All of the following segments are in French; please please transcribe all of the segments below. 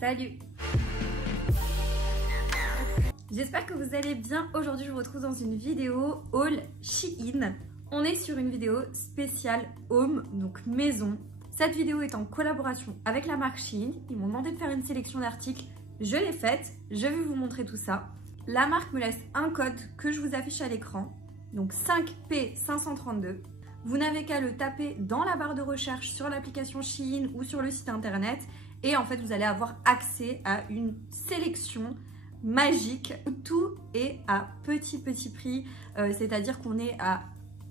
Salut! J'espère que vous allez bien. Aujourd'hui, je vous retrouve dans une vidéo haul Shein. On est sur une vidéo spéciale home, donc maison. Cette vidéo est en collaboration avec la marque Shein. Ils m'ont demandé de faire une sélection d'articles. Je l'ai faite. Je vais vous montrer tout ça. La marque me laisse un code que je vous affiche à l'écran. Donc 5P532. Vous n'avez qu'à le taper dans la barre de recherche sur l'application Shein ou sur le site internet. Et en fait, vous allez avoir accès à une sélection magique. Tout est à petit prix, c'est-à-dire qu'on est à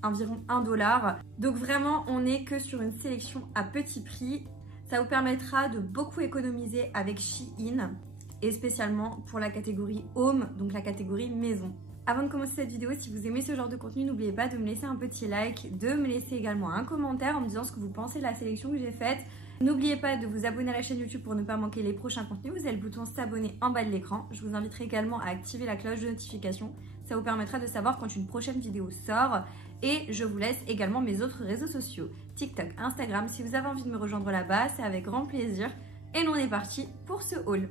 environ 1$. Donc vraiment, on n'est que sur une sélection à petit prix. Ça vous permettra de beaucoup économiser avec Shein et spécialement pour la catégorie Home, donc la catégorie Maison. Avant de commencer cette vidéo, si vous aimez ce genre de contenu, n'oubliez pas de me laisser un petit like, de me laisser également un commentaire en me disant ce que vous pensez de la sélection que j'ai faite. N'oubliez pas de vous abonner à la chaîne YouTube pour ne pas manquer les prochains contenus. Vous avez le bouton s'abonner en bas de l'écran. Je vous inviterai également à activer la cloche de notification. Ça vous permettra de savoir quand une prochaine vidéo sort. Et je vous laisse également mes autres réseaux sociaux, TikTok, Instagram. Si vous avez envie de me rejoindre là-bas, c'est avec grand plaisir. Et nous on est parti pour ce haul.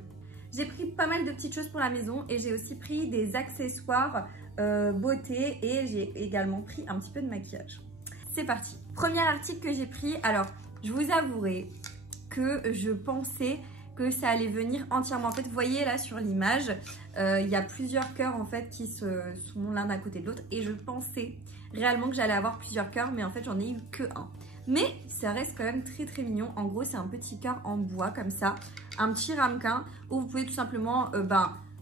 J'ai pris pas mal de petites choses pour la maison et j'ai aussi pris des accessoires beauté et j'ai également pris un petit peu de maquillage. C'est parti. Premier article que j'ai pris, alors je vous avouerai que je pensais que ça allait venir entièrement. En fait, vous voyez là sur l'image, il y a plusieurs cœurs en fait qui sont l'un à côté de l'autre et je pensais réellement que j'allais avoir plusieurs cœurs, mais en fait j'en ai eu que un. Mais ça reste quand même très mignon. En gros, c'est un petit cœur en bois comme ça, un petit ramequin où vous pouvez tout simplement,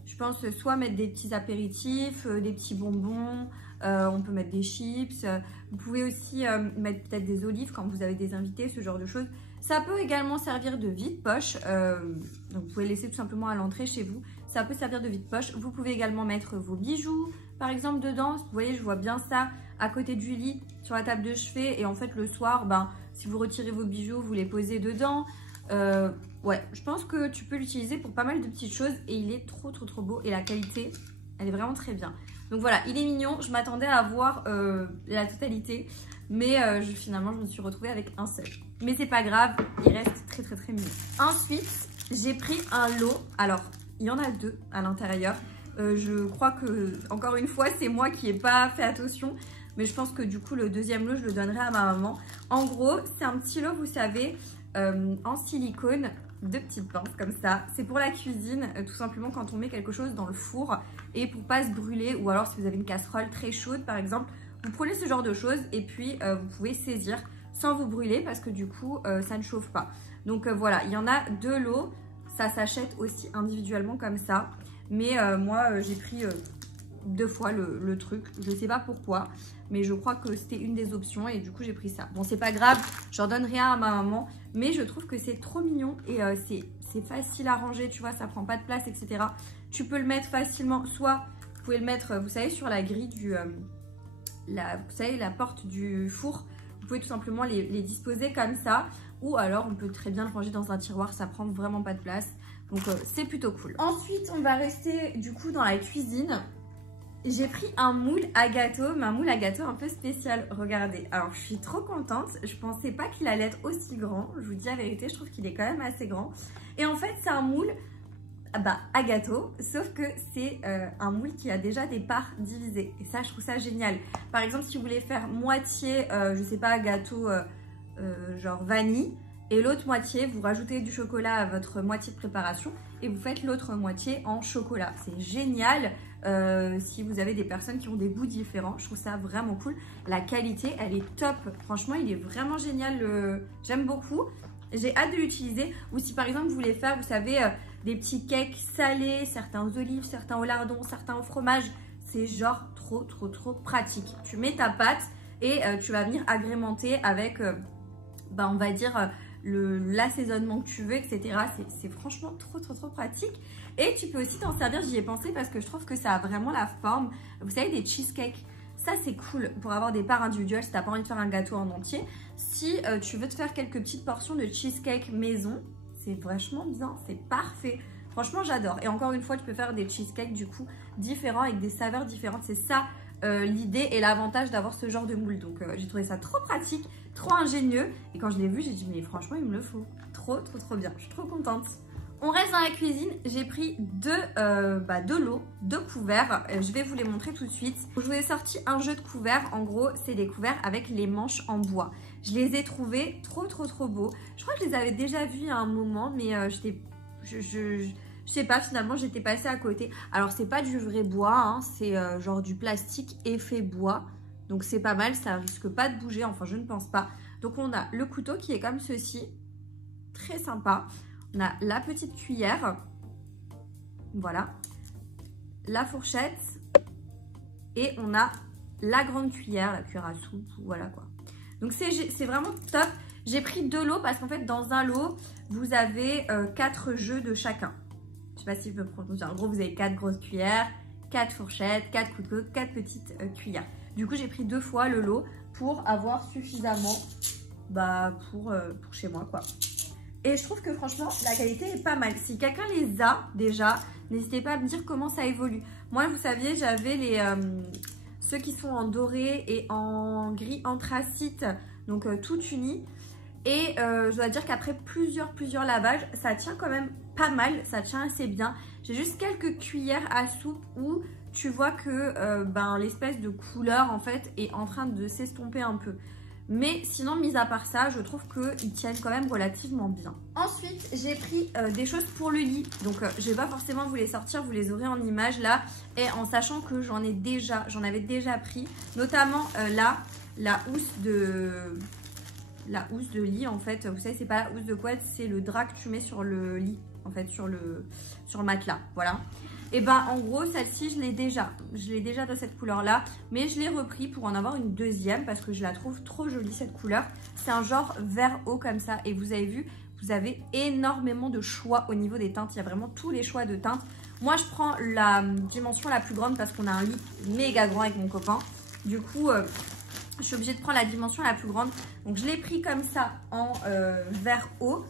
je pense, soit mettre des petits apéritifs, des petits bonbons, on peut mettre des chips. Vous pouvez aussi mettre peut-être des olives quand vous avez des invités, ce genre de choses. Ça peut également servir de vide-poche, donc vous pouvez laisser tout simplement à l'entrée chez vous. Ça peut servir de vide-poche. Vous pouvez également mettre vos bijoux, par exemple, dedans. Vous voyez, je vois bien ça à côté du lit, sur la table de chevet. Et en fait, le soir, si vous retirez vos bijoux, vous les posez dedans. Ouais, je pense que tu peux l'utiliser pour pas mal de petites choses. Et il est trop beau. Et la qualité, elle est vraiment très bien. Donc voilà, il est mignon. Je m'attendais à avoir la totalité. Mais finalement, je me suis retrouvée avec un seul. Mais c'est pas grave, il reste très mignon. Ensuite, j'ai pris un lot. Alors, il y en a deux à l'intérieur. Je crois que, encore une fois, c'est moi qui n'ai pas fait attention. Mais je pense que du coup, le deuxième lot, je le donnerai à ma maman. En gros, c'est un petit lot, vous savez, en silicone, de petites pinces comme ça. C'est pour la cuisine, tout simplement quand on met quelque chose dans le four. Et pour pas se brûler, ou alors si vous avez une casserole très chaude, par exemple, vous prenez ce genre de choses et puis vous pouvez saisir sans vous brûler parce que du coup, ça ne chauffe pas. Donc voilà, il y en a deux lots. Ça s'achète aussi individuellement comme ça. Mais moi, j'ai pris deux fois le truc. Je sais pas pourquoi, mais je crois que c'était une des options et du coup, j'ai pris ça. Bon, c'est pas grave, j'en donne rien à ma maman, mais je trouve que c'est trop mignon et c'est facile à ranger, tu vois, ça prend pas de place, etc. Tu peux le mettre facilement, soit vous pouvez le mettre, vous savez, sur la grille du... vous savez, la porte du four. Vous pouvez tout simplement les disposer comme ça. Ou alors, on peut très bien le ranger dans un tiroir, ça prend vraiment pas de place. Donc c'est plutôt cool. Ensuite, on va rester du coup dans la cuisine. J'ai pris un moule à gâteau, mais un moule à gâteau un peu spécial. Regardez, alors je suis trop contente. Je pensais pas qu'il allait être aussi grand. Je vous dis la vérité, je trouve qu'il est quand même assez grand. Et en fait, c'est un moule à gâteau, sauf que c'est un moule qui a déjà des parts divisées. Et ça, je trouve ça génial. Par exemple, si vous voulez faire moitié, je sais pas, gâteau genre vanille, et l'autre moitié, vous rajoutez du chocolat à votre moitié de préparation et vous faites l'autre moitié en chocolat. C'est génial si vous avez des personnes qui ont des goûts différents. Je trouve ça vraiment cool. La qualité, elle est top. Franchement, il est vraiment génial. J'aime beaucoup. J'ai hâte de l'utiliser. Ou si par exemple, vous voulez faire, vous savez, des petits cakes salés, certains aux olives, certains au lardon, certains au fromage. C'est genre trop pratique. Tu mets ta pâte et tu vas venir agrémenter avec, on va dire... l'assaisonnement que tu veux, etc. C'est franchement trop pratique. Et tu peux aussi t'en servir, j'y ai pensé parce que je trouve que ça a vraiment la forme, vous savez, des cheesecakes. Ça, c'est cool pour avoir des parts individuelles si tu n'as pas envie de faire un gâteau en entier. Si tu veux te faire quelques petites portions de cheesecake maison, c'est vachement bien, c'est parfait. Franchement, j'adore. Et encore une fois, tu peux faire des cheesecakes du coup différents avec des saveurs différentes. C'est ça l'idée et l'avantage d'avoir ce genre de moule. Donc j'ai trouvé ça trop pratique, trop ingénieux. Et quand je l'ai vu, j'ai dit mais franchement il me le faut. Trop bien, je suis trop contente. On reste dans la cuisine, j'ai pris deux lots, 2 couverts, je vais vous les montrer tout de suite. Je vous ai sorti un jeu de couverts, en gros c'est des couverts avec les manches en bois. Je les ai trouvés trop beaux. Je crois que je les avais déjà vus à un moment, mais je sais pas, finalement j'étais passée à côté. Alors c'est pas du vrai bois, hein, c'est genre du plastique effet bois. Donc c'est pas mal, ça risque pas de bouger, enfin je ne pense pas. Donc on a le couteau qui est comme ceci, très sympa. On a la petite cuillère, voilà, la fourchette et on a la grande cuillère, la cuillère à soupe, voilà quoi. Donc c'est vraiment top. J'ai pris 2 lots parce qu'en fait dans un lot, vous avez 4 jeux de chacun. Je sais pas si je peux prononcer. En gros, vous avez 4 grosses cuillères, 4 fourchettes, 4 couteaux, 4 petites cuillères. Du coup, j'ai pris 2 fois le lot pour avoir suffisamment pour chez moi quoi. Et je trouve que franchement, la qualité est pas mal. Si quelqu'un les a déjà, n'hésitez pas à me dire comment ça évolue. Moi, vous saviez, j'avais ceux qui sont en doré et en gris anthracite, donc tout unis. Et je dois dire qu'après plusieurs lavages, ça tient quand même pas mal, ça tient assez bien. J'ai juste quelques cuillères à soupe où tu vois que l'espèce de couleur en fait est en train de s'estomper un peu. Mais sinon, mis à part ça, je trouve qu'ils tiennent quand même relativement bien. Ensuite, j'ai pris des choses pour le lit. Donc, je vais pas forcément vous les sortir, vous les aurez en image là. Et en sachant que j'en avais déjà pris. Notamment là, la housse de lit en fait. Vous savez, c'est pas la housse de couette, c'est le drap que tu mets sur le lit. En fait, sur le matelas. Voilà. Et en gros, celle-ci, je l'ai déjà dans cette couleur-là. Mais je l'ai repris pour en avoir une deuxième parce que je la trouve trop jolie, cette couleur. C'est un genre vert eau comme ça. Et vous avez vu, vous avez énormément de choix au niveau des teintes. Il y a vraiment tous les choix de teintes. Moi, je prends la dimension la plus grande parce qu'on a un lit méga grand avec mon copain. Du coup, je suis obligée de prendre la dimension la plus grande. Donc, je l'ai pris comme ça en vert eau.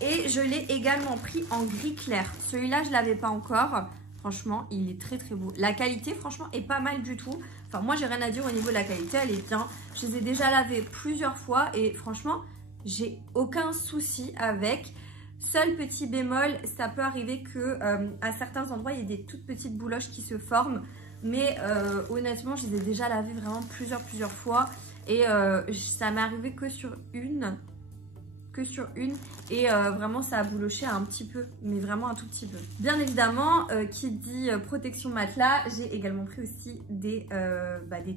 Et je l'ai également pris en gris clair. Celui-là, je ne l'avais pas encore. Franchement, il est très beau. La qualité, franchement, est pas mal du tout. Enfin, moi, j'ai rien à dire au niveau de la qualité. Elle est bien. Je les ai déjà lavés plusieurs fois. Et franchement, j'ai aucun souci avec. Seul petit bémol, ça peut arriver que à certains endroits, il y ait des toutes petites bouloches qui se forment. Mais honnêtement, je les ai déjà lavés vraiment plusieurs fois. Et ça m'est arrivé que sur une. Et vraiment ça a bouloché un petit peu, mais vraiment un tout petit peu. Bien évidemment, qui dit protection matelas, j'ai également pris aussi des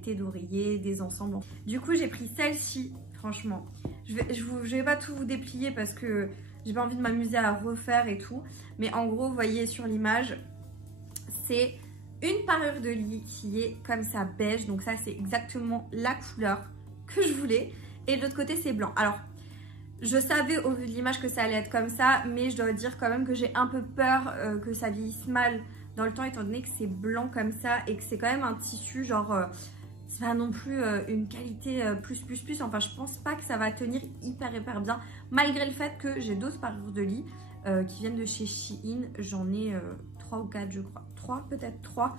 thés d'oreiller, des ensembles. Du coup j'ai pris celle-ci, franchement. Je vais pas tout vous déplier parce que j'ai pas envie de m'amuser à refaire et tout. Mais en gros, vous voyez sur l'image, c'est une parure de lit qui est comme ça beige. Donc ça c'est exactement la couleur que je voulais. Et de l'autre côté c'est blanc. Alors, je savais au vu de l'image que ça allait être comme ça, mais je dois dire quand même que j'ai un peu peur que ça vieillisse mal dans le temps, étant donné que c'est blanc comme ça et que c'est quand même un tissu genre, c'est pas non plus une qualité plus. Enfin, je pense pas que ça va tenir hyper bien, malgré le fait que j'ai d'autres parures de lit qui viennent de chez Shein. J'en ai 3 ou 4 je crois, 3 peut-être 3.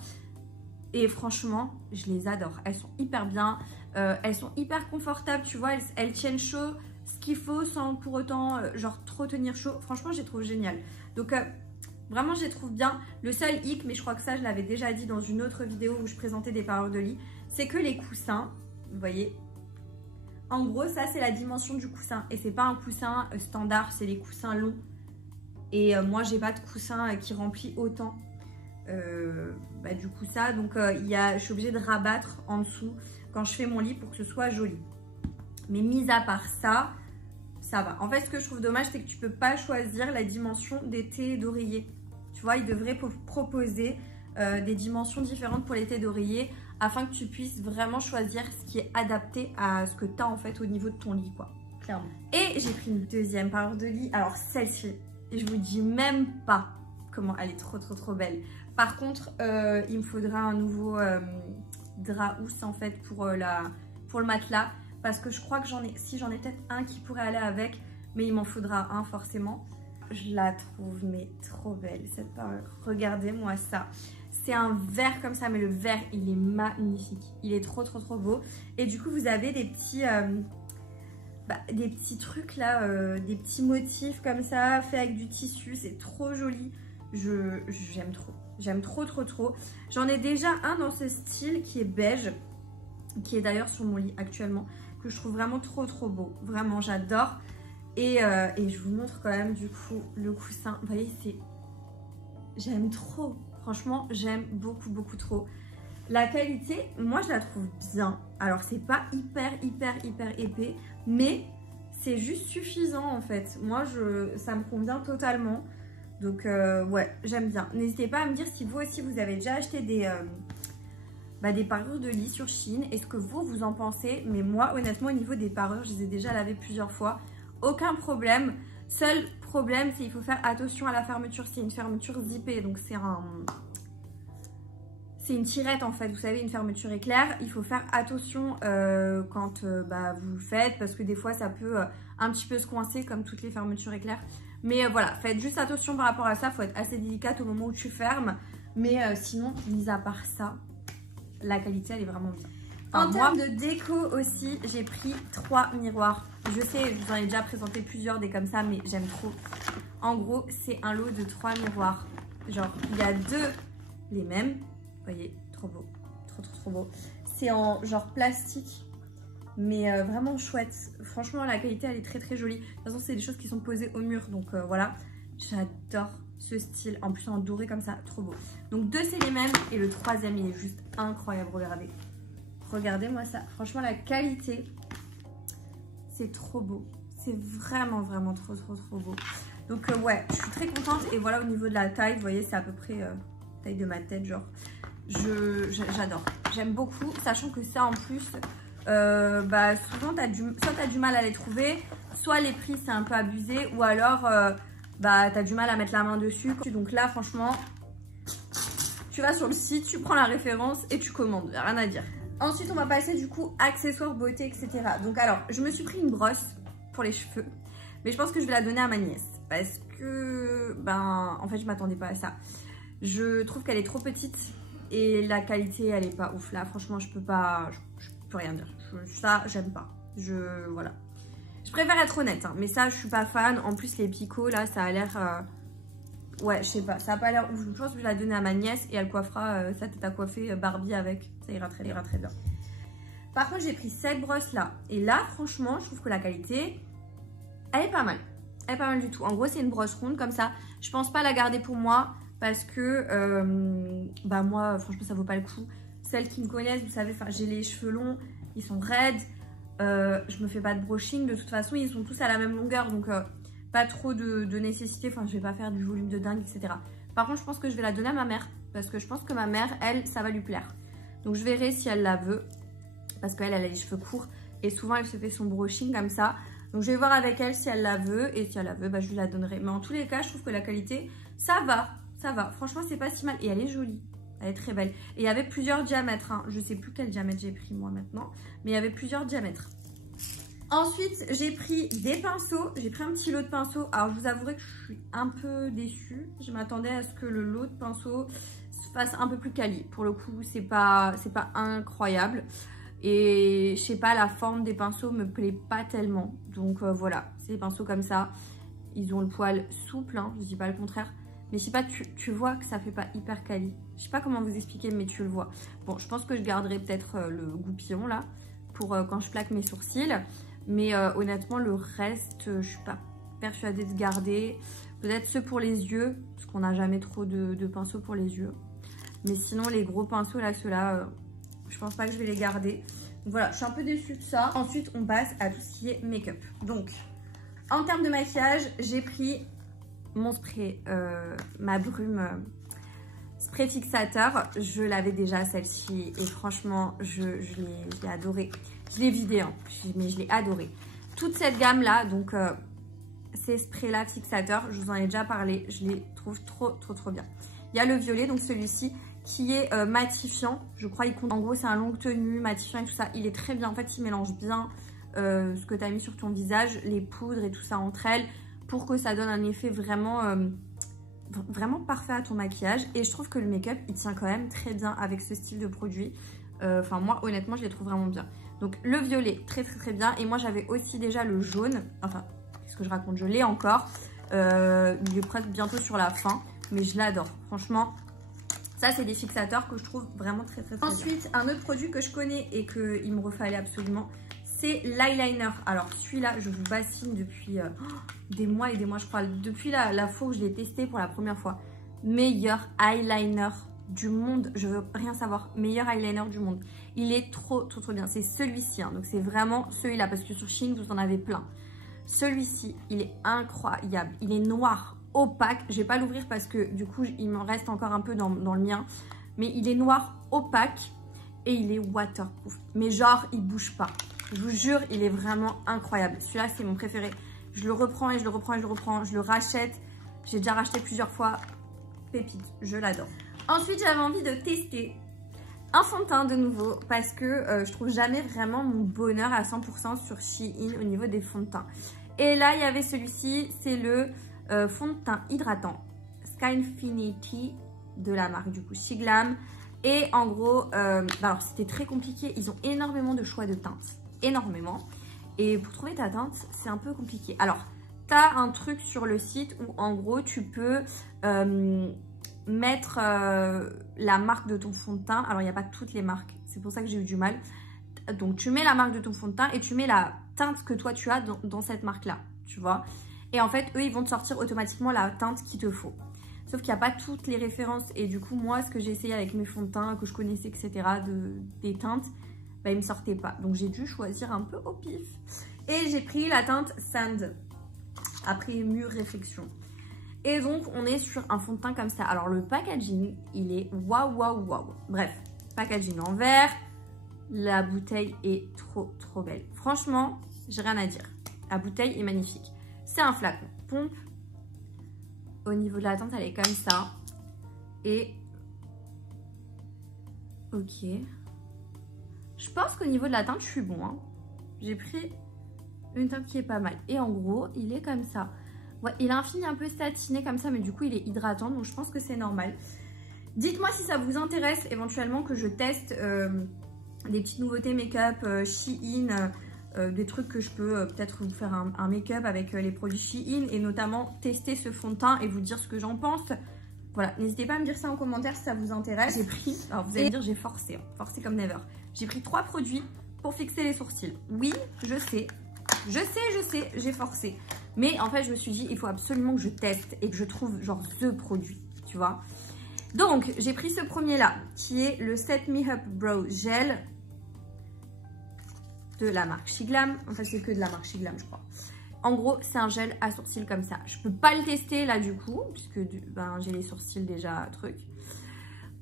Et franchement, je les adore. Elles sont hyper bien, elles sont hyper confortables, tu vois, elles tiennent chaud. Ce qu'il faut sans pour autant genre trop tenir chaud. Franchement, je les trouve géniales. Donc vraiment, je les trouve bien. Le seul hic, mais je crois que ça, je l'avais déjà dit dans une autre vidéo où je présentais des parures de lit, c'est que les coussins, vous voyez, en gros, ça, c'est la dimension du coussin. Et c'est pas un coussin standard, c'est les coussins longs. Et moi, j'ai pas de coussin qui remplit autant du coup ça. Donc, je suis obligée de rabattre en dessous quand je fais mon lit pour que ce soit joli. Mais mis à part ça, ça va. En fait, ce que je trouve dommage, c'est que tu peux pas choisir la dimension des thés d'oreiller. Tu vois, ils devraient proposer des dimensions différentes pour les thés d'oreiller afin que tu puisses vraiment choisir ce qui est adapté à ce que tu as en fait au niveau de ton lit, quoi. Clairement. Et j'ai pris une deuxième parure de lit. Alors celle-ci, je vous dis même pas comment elle est trop belle. Par contre, il me faudra un nouveau drap housse en fait pour le matelas. Parce que je crois que j'en ai peut-être un qui pourrait aller avec, mais il m'en faudra un forcément. Je la trouve mais trop belle cette parure. Regardez-moi ça. C'est un vert comme ça, mais le vert il est magnifique. Il est trop beau. Et du coup vous avez des petits, des petits trucs là, des petits motifs comme ça, faits avec du tissu, c'est trop joli. J'aime trop, j'aime trop. J'en ai déjà un dans ce style qui est beige, qui est d'ailleurs sur mon lit actuellement, que je trouve vraiment trop beau, vraiment j'adore. Et je vous montre quand même du coup le coussin, vous voyez, j'aime trop, franchement j'aime beaucoup trop. La qualité, moi je la trouve bien. Alors c'est pas hyper épais, mais c'est juste suffisant en fait. Moi ça me convient totalement. Donc ouais, j'aime bien. N'hésitez pas à me dire si vous aussi vous avez déjà acheté des parures de lit sur Shein. Est-ce que vous en pensez? Mais moi honnêtement au niveau des parures, je les ai déjà lavées plusieurs fois. Aucun problème. Seul problème, c'est qu'il faut faire attention à la fermeture. C'est une fermeture zippée, donc c'est une tirette en fait, vous savez, une fermeture éclair. Il faut faire attention quand vous le faites, parce que des fois ça peut un petit peu se coincer comme toutes les fermetures éclair. Mais voilà, faites juste attention par rapport à ça, il faut être assez délicate au moment où tu fermes. Mais sinon, mis à part ça, la qualité elle est vraiment bien. En termes de déco aussi, j'ai pris 3 miroirs. Je sais, je vous en ai déjà présenté plusieurs des comme ça, mais j'aime trop. En gros, c'est un lot de 3 miroirs. Genre, il y a 2 les mêmes. Vous voyez, trop beau, trop beau. C'est en genre plastique, mais vraiment chouette. Franchement, la qualité, elle est très jolie. De toute façon, c'est des choses qui sont posées au mur, donc voilà. J'adore ce style, en plus en doré comme ça, trop beau. Donc 2, c'est les mêmes, et le 3e, il est juste incroyable, regardez. Regardez-moi ça, franchement, la qualité, c'est trop beau. C'est vraiment trop beau. Donc ouais, je suis très contente, et voilà, au niveau de la taille, vous voyez, c'est à peu près taille de ma tête, genre. J'adore, j'aime beaucoup, sachant que ça en plus souvent soit t'as du mal à les trouver, soit les prix c'est un peu abusé, ou alors t'as du mal à mettre la main dessus. Donc là franchement tu vas sur le site, tu prends la référence et tu commandes, rien à dire. Ensuite on va passer du coup accessoires beauté, etc. Donc alors je me suis pris une brosse pour les cheveux, mais je pense que je vais la donner à ma nièce, parce que en fait je m'attendais pas à ça. Je trouve qu'elle est trop petite et la qualité elle est pas ouf. Là franchement je peux rien dire. Ça j'aime pas. Voilà. Je préfère être honnête, hein, mais ça je suis pas fan. En plus les picots là ça a l'air ouais je sais pas, ça a pas l'air ouf. Je pense que je vais la donner à ma nièce et elle coiffera sa tête à coiffer Barbie avec. Ça ira très bien. Par contre j'ai pris cette brosse là, et là franchement je trouve que la qualité elle est pas mal. Elle est pas mal du tout. En gros c'est une brosse ronde comme ça. Je pense pas la garder pour moi, parce que moi franchement ça vaut pas le coup. Celles qui me connaissent, vous savez, j'ai les cheveux longs, ils sont raides, je me fais pas de brushing, de toute façon ils sont tous à la même longueur, donc pas trop de nécessité, je vais pas faire du volume de dingue, etc. Par contre je pense que je vais la donner à ma mère, parce que je pense que ma mère, elle, ça va lui plaire. Donc je verrai si elle la veut, parce qu'elle a les cheveux courts et souvent elle se fait son brushing comme ça. Donc je vais voir avec elle si elle la veut, et si elle la veut, je lui la donnerai. Mais en tous les cas je trouve que la qualité, ça va. Franchement c'est pas si mal, et elle est jolie, elle est très belle. Et il y avait plusieurs diamètres, hein. Je sais plus quel diamètre j'ai pris moi maintenant, mais il y avait plusieurs diamètres. Ensuite j'ai pris des pinceaux, j'ai pris un petit lot de pinceaux. Alors je vous avouerai que je suis un peu déçue, je m'attendais à ce que le lot de pinceaux se fasse un peu plus quali. Pour le coup c'est pas incroyable, et je sais pas, la forme des pinceaux me plaît pas tellement. Donc voilà, c'est des pinceaux comme ça, ils ont le poil souple, hein, je dis pas le contraire. Mais je sais pas, tu vois que ça fait pas hyper quali. Je sais pas comment vous expliquer, mais tu le vois. Bon, je pense que je garderai peut-être le goupillon là, pour quand je plaque mes sourcils. Mais honnêtement, le reste, je suis pas persuadée de garder. Peut-être ceux pour les yeux, parce qu'on n'a jamais trop de pinceaux pour les yeux. Mais sinon, les gros pinceaux là, ceux-là, je pense pas que je vais les garder. Donc voilà, je suis un peu déçue de ça. Ensuite, on passe à tout ce qui est make-up. Donc, en termes de maquillage, j'ai pris mon spray, ma brume spray fixateur. Je l'avais déjà celle-ci, et franchement je l'ai adorée. Je l'ai vidée, hein, mais je l'ai adorée. Toute cette gamme là, donc ces sprays là fixateurs, je vous en ai déjà parlé, je les trouve trop bien. Il y a le violet, donc celui-ci qui est matifiant, je crois. En gros c'est un longue tenue matifiant et tout ça, il est très bien. En fait il mélange bien ce que tu as mis sur ton visage, les poudres et tout ça entre elles, pour que ça donne un effet vraiment parfait à ton maquillage. Et je trouve que le make-up il tient quand même très bien avec ce style de produit. Moi honnêtement je les trouve vraiment bien. Donc le violet, très très très bien. Et moi j'avais aussi déjà le jaune. Enfin, qu'est-ce que je raconte? Je l'ai encore. Il est presque bientôt sur la fin. Mais je l'adore. Franchement, ça c'est des fixateurs que je trouve vraiment très très très Ensuite, bien. Un autre produit que je connais et qu'il me refallait absolument, c'est l'eyeliner. Alors celui-là, je vous bassine depuis des mois et des mois, je crois. Depuis la fois où je l'ai testé pour la première fois. Meilleur eyeliner du monde, je veux rien savoir, meilleur eyeliner du monde. Il est trop bien, c'est celui-ci, hein. Donc c'est vraiment celui-là, parce que sur Shein vous en avez plein. Celui-ci, il est incroyable, il est noir, opaque, je vais pas l'ouvrir parce que du coup il me reste encore un peu dans le mien, mais il est noir, opaque et il est waterproof, mais genre il bouge pas, je vous jure, il est vraiment incroyable. Celui-là c'est mon préféré, je le reprends et je le reprends et je le reprends, je le rachète, j'ai déjà racheté plusieurs fois, pépite, je l'adore. Ensuite, j'avais envie de tester un fond de teint de nouveau parce que je trouve jamais vraiment mon bonheur à 100% sur Shein au niveau des fonds de teint. Et là, il y avait celui-ci, c'est le fond de teint hydratant Skinfinity de la marque du coup Shiglam. Et en gros, alors c'était très compliqué, ils ont énormément de choix de teintes, énormément. Et pour trouver ta teinte, c'est un peu compliqué. Alors, tu as un truc sur le site où en gros, tu peux... mettre la marque de ton fond de teint. Alors il n'y a pas toutes les marques, c'est pour ça que j'ai eu du mal. Donc tu mets la marque de ton fond de teint et tu mets la teinte que toi tu as dans cette marque là, tu vois. Et en fait eux ils vont te sortir automatiquement la teinte qu'il te faut. Sauf qu'il n'y a pas toutes les références et du coup moi ce que j'ai essayé avec mes fonds de teint que je connaissais etc, des teintes, bah, ils me sortaient pas. Donc j'ai dû choisir un peu au pif. Et j'ai pris la teinte Sand après mûre réflexion. Et donc, on est sur un fond de teint comme ça. Alors, le packaging, il est waouh, waouh, waouh. Bref, packaging en verre. La bouteille est trop belle. Franchement, j'ai rien à dire. La bouteille est magnifique. C'est un flacon pompe. Au niveau de la teinte, elle est comme ça. Et... ok. Je pense qu'au niveau de la teinte, je suis bon. Hein. J'ai pris une teinte qui est pas mal. Et en gros, il est comme ça. Ouais, il a un fini un peu satiné comme ça, mais du coup, il est hydratant. Donc, je pense que c'est normal. Dites-moi si ça vous intéresse éventuellement que je teste des petites nouveautés make-up Shein, des trucs que je peux peut-être vous faire un make-up avec les produits Shein et notamment tester ce fond de teint et vous dire ce que j'en pense. Voilà, n'hésitez pas à me dire ça en commentaire si ça vous intéresse. J'ai pris, alors vous allez me dire j'ai forcé, forcé comme never. J'ai pris 3 produits pour fixer les sourcils. Oui, je sais, j'ai forcé. Mais en fait, je me suis dit, il faut absolument que je teste et que je trouve genre ce produit, tu vois. Donc, j'ai pris ce premier-là, qui est le Set Me Up Brow Gel de la marque Shiglam. En fait, c'est que de la marque Shiglam, je crois. En gros, c'est un gel à sourcils comme ça. Je peux pas le tester là, du coup, puisque j'ai les sourcils déjà, truc.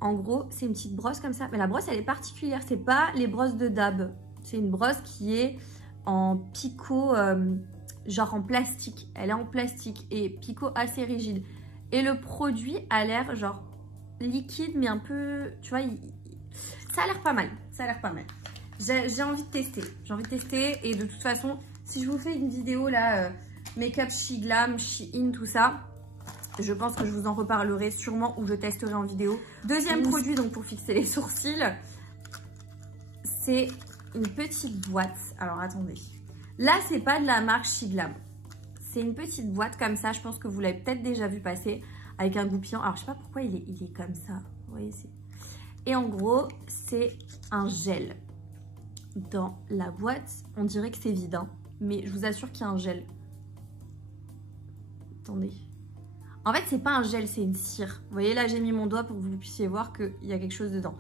En gros, c'est une petite brosse comme ça. Mais la brosse, elle est particulière. C'est pas les brosses de Dab. C'est une brosse qui est en picot... genre en plastique, elle est en plastique et picot assez rigide. Et le produit a l'air genre liquide mais un peu, tu vois, ça a l'air pas mal, ça a l'air pas mal. J'ai envie de tester, et de toute façon, si je vous fais une vidéo là, make-up Shiglam, Shein, tout ça, je pense que je vous en reparlerai sûrement ou je testerai en vidéo. Deuxième produit donc pour fixer les sourcils, c'est une petite boîte, alors attendez. Là, c'est pas de la marque Shiglam. C'est une petite boîte comme ça. Je pense que vous l'avez peut-être déjà vu passer avec un goupillon. Alors, je sais pas pourquoi il est comme ça. Vous voyez, et en gros, c'est un gel. Dans la boîte, on dirait que c'est vide. Hein, mais je vous assure qu'il y a un gel. Attendez. En fait, c'est pas un gel, c'est une cire. Vous voyez, là, j'ai mis mon doigt pour que vous puissiez voir qu'il y a quelque chose dedans.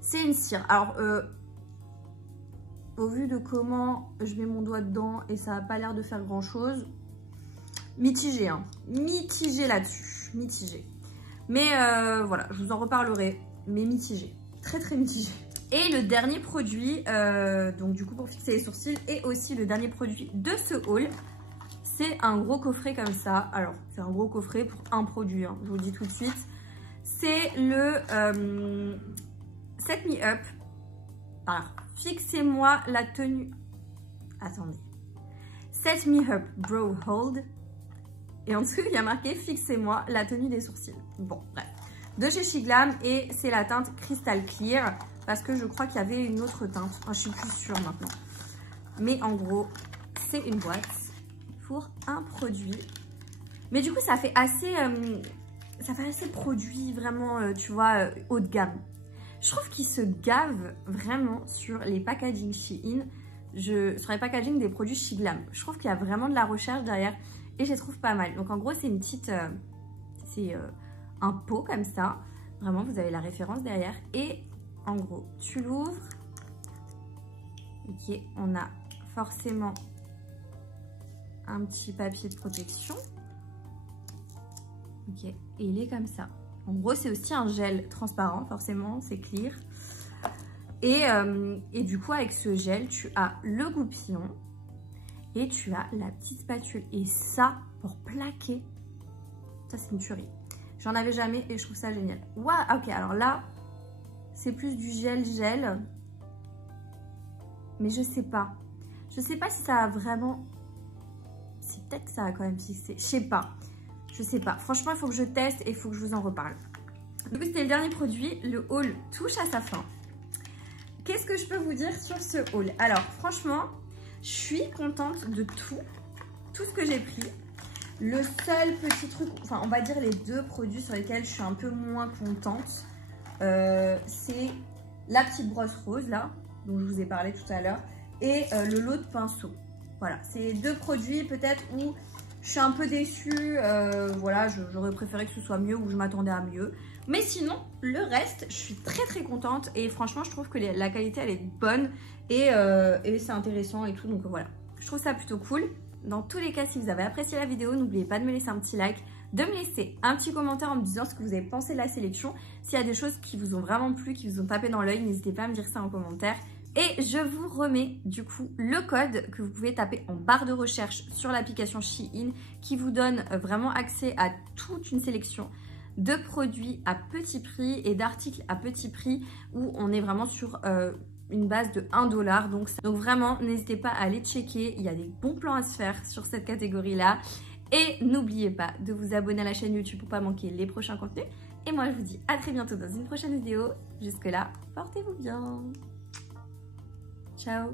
C'est une cire. Alors, au vu de comment je mets mon doigt dedans et ça n'a pas l'air de faire grand chose, mitigé, hein. Mitigé là-dessus, mitigé. Mais voilà, je vous en reparlerai, mais mitigé, très mitigé. Et le dernier produit, donc du coup pour fixer les sourcils, et aussi le dernier produit de ce haul, c'est un gros coffret comme ça. Alors, c'est un gros coffret pour un produit, hein, je vous le dis tout de suite. C'est le Set Me Up. Alors, fixez-moi la tenue. Attendez. Set Me Up Brow Hold. Et en dessous, il y a marqué fixez-moi la tenue des sourcils. Bon, bref. de chez Shiglam et c'est la teinte Crystal Clear parce que je crois qu'il y avait une autre teinte. Enfin, je suis plus sûre maintenant. Mais en gros, c'est une boîte pour un produit. Mais du coup, ça fait assez produit vraiment, tu vois, haut de gamme. Je trouve qu'ils se gavent vraiment sur les packaging Shein. Sur les packaging des produits Shiglam. Je trouve qu'il y a vraiment de la recherche derrière et je les trouve pas mal. Donc en gros, c'est une petite... c'est un pot comme ça. Vraiment, vous avez la référence derrière. Et en gros, tu l'ouvres. Ok, on a forcément un petit papier de protection. Ok, et il est comme ça. En gros, c'est aussi un gel transparent, forcément, c'est clear. Et du coup, avec ce gel, tu as le goupillon et tu as la petite spatule. Et ça, pour plaquer, ça c'est une tuerie. J'en avais jamais et je trouve ça génial. Waouh, ok, alors là, c'est plus du gel. Mais je sais pas. Je sais pas si ça a vraiment... Si peut-être que ça a quand même fixé. Je sais pas. Je sais pas. Franchement, il faut que je teste et il faut que je vous en reparle. Du coup, c'était le dernier produit. Le haul touche à sa fin. Qu'est-ce que je peux vous dire sur ce haul? Alors, franchement, je suis contente de tout ce que j'ai pris. Le seul petit truc, enfin, on va dire les deux produits sur lesquels je suis un peu moins contente, c'est la petite brosse rose, là, dont je vous ai parlé tout à l'heure, et le lot de pinceaux. Voilà, c'est deux produits peut-être où je suis un peu déçue. Voilà, j'aurais préféré que ce soit mieux ou je m'attendais à mieux. Mais sinon, le reste, je suis très contente et franchement, je trouve que la qualité, elle est bonne et c'est intéressant et tout. Donc voilà, je trouve ça plutôt cool. Dans tous les cas, si vous avez apprécié la vidéo, n'oubliez pas de me laisser un petit like, de me laisser un petit commentaire en me disant ce que vous avez pensé de la sélection. S'il y a des choses qui vous ont vraiment plu, qui vous ont tapé dans l'œil, n'hésitez pas à me dire ça en commentaire. Et je vous remets du coup le code que vous pouvez taper en barre de recherche sur l'application Shein qui vous donne vraiment accès à toute une sélection de produits à petit prix et d'articles à petit prix où on est vraiment sur une base de 1 $. Donc vraiment, n'hésitez pas à aller checker. Il y a des bons plans à se faire sur cette catégorie-là. Et n'oubliez pas de vous abonner à la chaîne YouTube pour ne pas manquer les prochains contenus. Et moi, je vous dis à très bientôt dans une prochaine vidéo. Jusque là, portez-vous bien. Ciao.